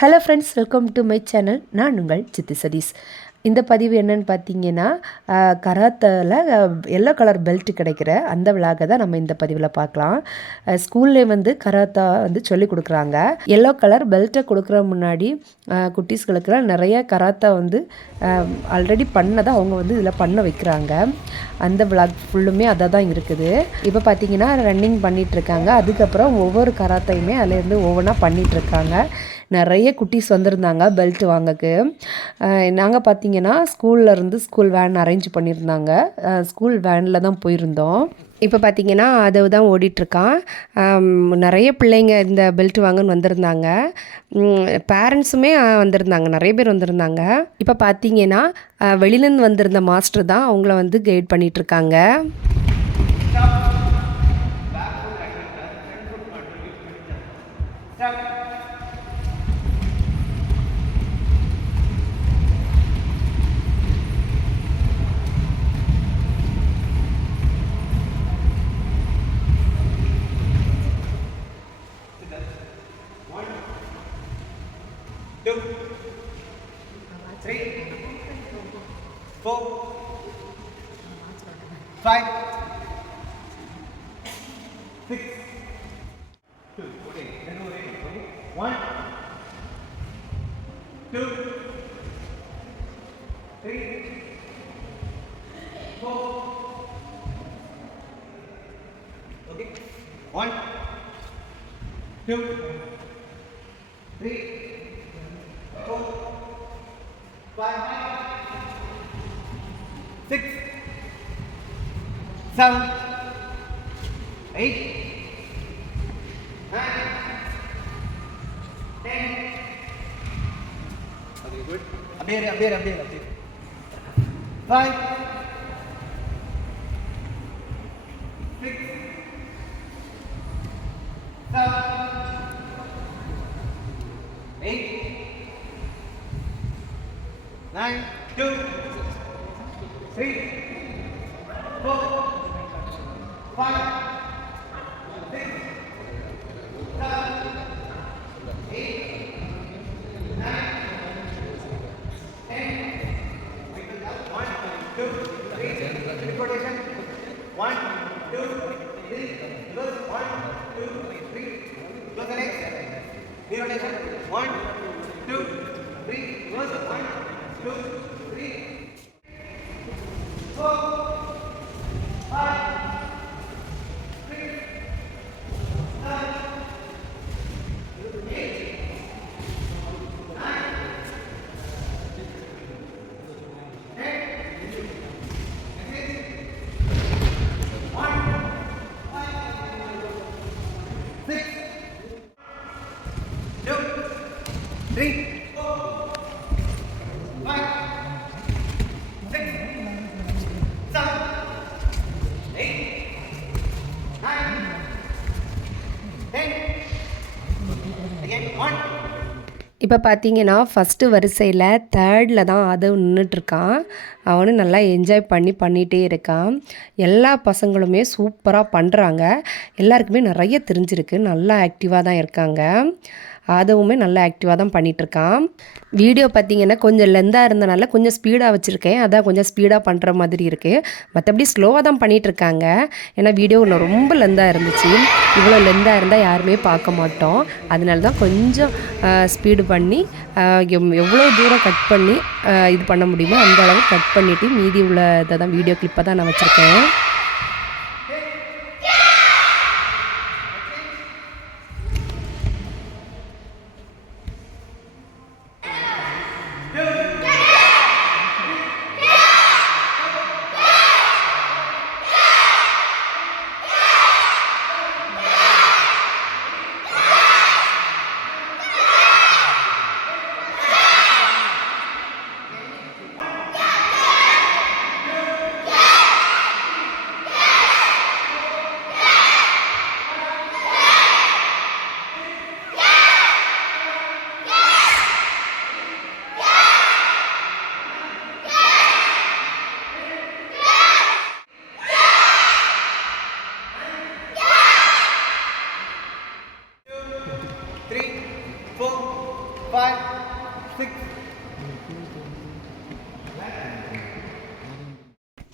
Hello friends, welcome to my channel. நான் உங்கள் சித்தி சதீஷ். இந்த பதிவு என்னென்னு பார்த்தீங்கன்னா, கராத்தேல எல்லோ கலர் பெல்ட் கிடைக்கிற அந்த விழாக தான் நம்ம இந்த பதிவில் பார்க்கலாம். ஸ்கூல்லே வந்து கராத்தா வந்து சொல்லிக் கொடுக்குறாங்க. எல்லோ கலர் பெல்ட்டை கொடுக்குற முன்னாடி குட்டீஸ்களுக்கெல்லாம் நிறைய கராத்தா வந்து ஆல்ரெடி பண்ணதை அவங்க வந்து இதில் பண்ண வைக்கிறாங்க. அந்த விளாக் ஃபுல்லுமே அதை தான் இருக்குது. இப்போ பார்த்தீங்கன்னா ரன்னிங் பண்ணிகிட்ருக்காங்க. அதுக்கப்புறம் ஒவ்வொரு கராத்தையுமே அதுலேருந்து ஒவ்வொன்றா பண்ணிகிட்ருக்காங்க. நிறைய குட்டீஸ் வந்திருந்தாங்க பெல்ட் வாங்கக்கு. நாங்கள் பார்த்தீங்கன்னா ஸ்கூல்லேருந்து ஸ்கூல் வேன் அரேஞ்ச் பண்ணியிருந்தாங்க. ஸ்கூல் வேனில் தான் போயிருந்தோம். இப்போ பார்த்தீங்கன்னா அது தான் ஓடிட்டுருக்கான். நிறைய பிள்ளைங்க இந்த பெல்ட் வாங்கன்னு வந்திருந்தாங்க. பேரண்ட்ஸுமே வந்திருந்தாங்க, நிறைய பேர் வந்திருந்தாங்க. இப்போ பார்த்தீங்கன்னா வெளியிலேருந்து வந்திருந்த மாஸ்டர் தான் அவங்கள வந்து கைட் பண்ணிகிட்ருக்காங்க. Two, three, four, five, six, two. Okay, then go ready. Okay, 1, 2, 3, 4. Okay, 1, 2, 3. 4, 5, 6, 7, 8, 9, 10. Okay, good. Update. 5, 6, 7, 8. 9, 2, 3, 4, 5, 6, 7, 8, 9, 10. 1, 2, 3. Rotation. 1, 2, 3. Reverse. 1, 2, 3. Close the legs. Rotation. 1, 2, 3. Reverse. 1, 2, 3, 4, 5, 6, 7, 8, 9, 10. 1, 5, 6, 2, 3. 5, 6, 7, 8, 9, 10. Again, 1. இப்போ பார்த்தீங்கன்னா ஃபஸ்ட்டு வரிசையில் தேர்டில் தான் அது நின்றுட்டுருக்கான். அவனும் நல்லா என்ஜாய் பண்ணிகிட்டே இருக்கான். எல்லா பசங்களுமே சூப்பராக பண்ணுறாங்க. எல்லாருக்குமே நிறைய தெரிஞ்சிருக்கு. நல்லா ஆக்டிவாக தான் இருக்காங்க. அதுவுமே நல்லா ஆக்டிவாக தான் பண்ணிகிட்ருக்கான். வீடியோ பார்த்திங்கன்னா கொஞ்சம் லெந்தாக இருந்தனால கொஞ்சம் ஸ்பீடாக வச்சுருக்கேன். அதான் கொஞ்சம் ஸ்பீடாக பண்ணுற மாதிரி இருக்குது. மற்றபடி ஸ்லோவாக தான் பண்ணிகிட்ருக்காங்க. ஏன்னா வீடியோ இன்னும் ரொம்ப லெந்தாக இருந்துச்சு. இவ்வளோ லெந்தாக இருந்தால் யாருமே பார்க்க மாட்டோம். அதனால தான் கொஞ்சம் ஸ்பீடு பண்ணி எவ்வளோ தூரம் கட் பண்ணி இது பண்ண முடியுமோ அந்த அளவு கட் பண்ணிவிட்டு மீதி உள்ள இதை தான் வீடியோ கிளிப்பை தான் நான் வச்சுருக்கேன்.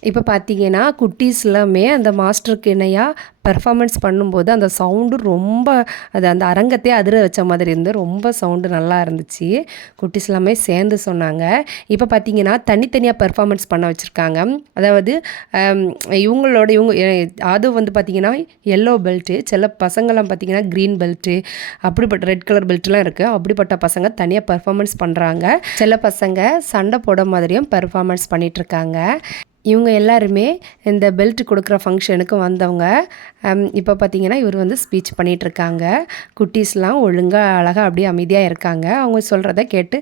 இப்போ பார்த்தீங்கன்னா குட்டீஸ் எல்லாமே அந்த மாஸ்டருக்கு இணையாக பெர்ஃபார்மன்ஸ் பண்ணும்போது அந்த சவுண்டு ரொம்ப அது அந்த அரங்கத்தையே அதிர வச்ச மாதிரி இருந்து ரொம்ப சவுண்டு நல்லா இருந்துச்சு. குட்டீஸ் எல்லாமே சேர்ந்து சொன்னாங்க. இப்போ பார்த்தீங்கன்னா தனித்தனியாக பெர்ஃபார்மன்ஸ் பண்ண வச்சுருக்காங்க. அதாவது இவங்க அது வந்து பார்த்திங்கன்னா எல்லோ பெல்ட்டு, சில பசங்கள்லாம் பார்த்திங்கன்னா க்ரீன் பெல்ட்டு, அப்படிப்பட்ட ரெட் கலர் பெல்ட்லாம் இருக்குது. அப்படிப்பட்ட பசங்க தனியாக பெர்ஃபார்மன்ஸ் பண்ணுறாங்க. சில பசங்க சண்டை போட மாதிரியும் பெர்ஃபார்மன்ஸ் பண்ணிகிட்ருக்காங்க. இவங்க எல்லாருமே இந்த பெல்ட் கொடுக்குற ஃபங்க்ஷனுக்கு வந்தவங்க. இப்போ பார்த்தீங்கன்னா இவர் வந்து ஸ்பீச் பண்ணிகிட்ருக்காங்க. குட்டீஸ்லாம் ஒழுங்காக அழகாக அப்படியே அமைதியாக இருக்காங்க. அவங்க சொல்கிறத கேட்டு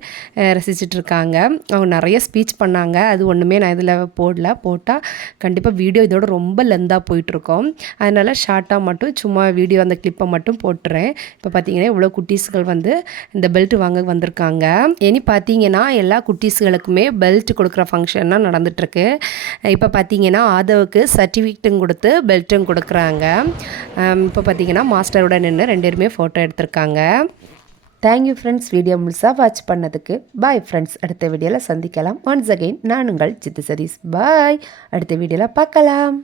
ரசிச்சிட்ருக்காங்க. அவங்க நிறைய ஸ்பீச் பண்ணாங்க. அது ஒன்றுமே நான் இதில் போட்டால் கண்டிப்பாக வீடியோ இதோட ரொம்ப லெந்தாக போயிட்டுருக்கோம். அதனால் ஷார்ட்டாக மட்டும் சும்மா வீடியோ அந்த கிளிப்பை மட்டும் போட்டுறேன். இப்போ பார்த்தீங்கன்னா இவ்வளோ குட்டீஸ்கள் வந்து இந்த பெல்ட் வாங்க வந்திருக்காங்க. இனி பார்த்தீங்கன்னா எல்லா குட்டீஸ்களுக்குமே பெல்ட் கொடுக்குற ஃபங்க்ஷன்லாம் நடந்துகிட்ருக்கு. இப்போ பார்த்தீங்கன்னா ஆதவுக்கு சர்டிஃபிகேட்டும் கொடுத்து பெல்ட்டும் கொடுக்குறாங்க. இப்போ பார்த்தீங்கன்னா மாஸ்டரோட நின்று 2 பேருமே ஃபோட்டோ எடுத்திருக்காங்க. தேங்க்யூ ஃப்ரெண்ட்ஸ், வீடியோ முழுசாக வாட்ச் பண்ணதுக்கு. பாய் ஃப்ரெண்ட்ஸ், அடுத்த வீடியோவில் சந்திக்கலாம். ஒன்ஸ் அகெயின் நான் உங்கள் சித்து சதீஷ். பாய், அடுத்த வீடியோவில் பார்க்கலாம்.